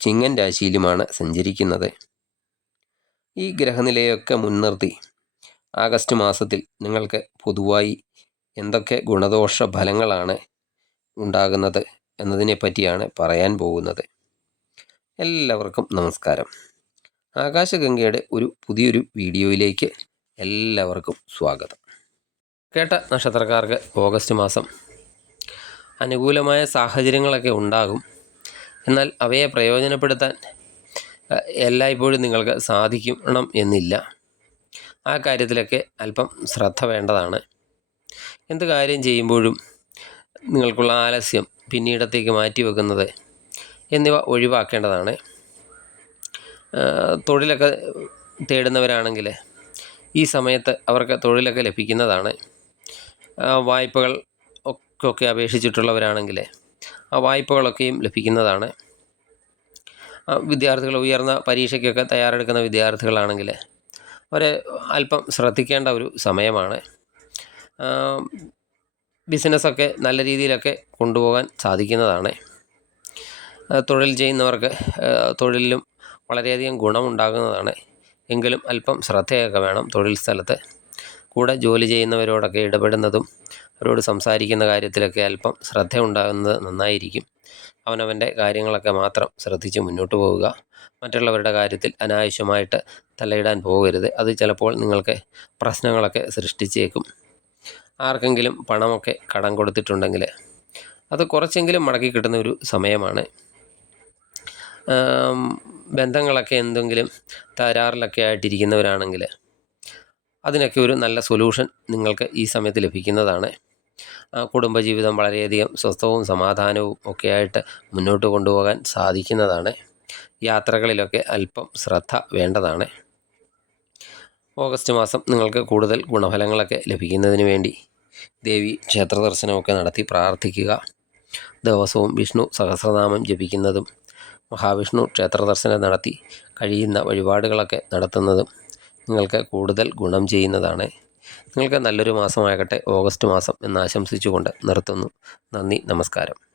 ചിങ്ങൻ രാശിയിലുമാണ് സഞ്ചരിക്കുന്നത്. ഈ ഗ്രഹനിലയൊക്കെ മുൻനിർത്തി ആഗസ്റ്റ് മാസത്തിൽ നിങ്ങൾക്ക് പൊതുവായി എന്തൊക്കെ ഗുണദോഷ ഫലങ്ങളാണ് ഉണ്ടാകുന്നത് എന്നതിനെ പറ്റിയാണ് പറയാൻ പോകുന്നത്. എല്ലാവർക്കും നമസ്കാരം. ആകാശഗംഗയുടെ ഒരു പുതിയൊരു വീഡിയോയിലേക്ക് എല്ലാവർക്കും സ്വാഗതം. കേട്ട നക്ഷത്രക്കാർക്ക് ഓഗസ്റ്റ് മാസം അനുകൂലമായ സാഹചര്യങ്ങളൊക്കെ ഉണ്ടാകും. എന്നാൽ അവയെ പ്രയോജനപ്പെടുത്താൻ എല്ലായ്പ്പോഴും നിങ്ങൾക്ക് സാധിക്കണം എന്നില്ല. ആ കാര്യത്തിലൊക്കെ അല്പം ശ്രദ്ധ വേണ്ടതാണ്. എന്ത് കാര്യം ചെയ്യുമ്പോഴും നിങ്ങൾക്കുള്ള ആലസ്യം പിന്നീടത്തേക്ക് മാറ്റി വെക്കുന്നത് എന്നിവ ഒഴിവാക്കേണ്ടതാണ്. തൊഴിലൊക്കെ തേടുന്നവരാണെങ്കിൽ ഈ സമയത്ത് അവർക്ക് തൊഴിലൊക്കെ ലഭിക്കുന്നതാണ്. വായ്പകൾ ഒക്കെ അപേക്ഷിച്ചിട്ടുള്ളവരാണെങ്കിൽ വായ്പകളൊക്കെയും ലഭിക്കുന്നതാണ്. വിദ്യാർത്ഥികൾ ഉയർന്ന പരീക്ഷയ്ക്കൊക്കെ തയ്യാറെടുക്കുന്ന വിദ്യാർത്ഥികളാണെങ്കിൽ അവരെ അല്പം ശ്രദ്ധിക്കേണ്ട ഒരു സമയമാണ്. ബിസിനസ്സൊക്കെ നല്ല രീതിയിലൊക്കെ കൊണ്ടുപോകാൻ സാധിക്കുന്നതാണ്. തൊഴിൽ ചെയ്യുന്നവർക്ക് തൊഴിലിലും വളരെയധികം ഗുണമുണ്ടാകുന്നതാണ്. എങ്കിലും അല്പം ശ്രദ്ധയൊക്കെ വേണം തൊഴിൽ സ്ഥലത്ത്. കൂടെ ജോലി ചെയ്യുന്നവരോടൊക്കെ ഇടപെടുന്നതും അവരോട് സംസാരിക്കുന്ന കാര്യത്തിലൊക്കെ അല്പം ശ്രദ്ധ ഉണ്ടാകുന്നത് നന്നായിരിക്കും. അവനവന്റെ കാര്യങ്ങളൊക്കെ മാത്രം ശ്രദ്ധിച്ച് മുന്നോട്ട് പോവുക. മറ്റുള്ളവരുടെ കാര്യത്തിൽ അനാവശ്യമായിട്ട് തലയിടാൻ പോകരുത്. അത് ചിലപ്പോൾ നിങ്ങൾക്ക് പ്രശ്നങ്ങളൊക്കെ സൃഷ്ടിച്ചേക്കും. ആർക്കെങ്കിലും പണമൊക്കെ കടം കൊടുത്തിട്ടുണ്ടെങ്കിൽ അത് കുറച്ചെങ്കിലും മടക്കി കിട്ടുന്ന ഒരു സമയമാണ്. ബന്ധങ്ങളൊക്കെ എന്തെങ്കിലും തരാറിലൊക്കെ ആയിട്ടിരിക്കുന്നവരാണെങ്കിൽ അതിനൊക്കെ ഒരു നല്ല സൊല്യൂഷൻ നിങ്ങൾക്ക് ഈ സമയത്ത് ലഭിക്കുന്നതാണ്. കുടുംബജീവിതം വളരെയധികം സ്വസ്ഥവും സമാധാനവും ഒക്കെയായിട്ട് മുന്നോട്ട് കൊണ്ടുപോകാൻ സാധിക്കുന്നതാണ്. യാത്രകളിലൊക്കെ അല്പം ശ്രദ്ധ വേണ്ടതാണ്. ഓഗസ്റ്റ് മാസം നിങ്ങൾക്ക് കൂടുതൽ ഗുണഫലങ്ങളൊക്കെ ലഭിക്കുന്നതിന് വേണ്ടി ദേവി ക്ഷേത്ര ദർശനമൊക്കെ നടത്തി പ്രാർത്ഥിക്കുക. ദിവസവും വിഷ്ണു സഹസ്രനാമം ജപിക്കുന്നതും മഹാവിഷ്ണു ക്ഷേത്ര ദർശനം നടത്തി കഴിയുന്ന വഴിപാടുകളൊക്കെ നടത്തുന്നതും നിങ്ങൾക്ക് കൂടുതൽ ഗുണം ചെയ്യുന്നതാണ്. നിങ്ങൾക്ക് നല്ലൊരു മാസമാകട്ടെ. ഓഗസ്റ്റ് മാസം എന്ന് ആശംസിച്ചുകൊണ്ട് നിർത്തുന്നു. നന്ദി നമസ്കാരം.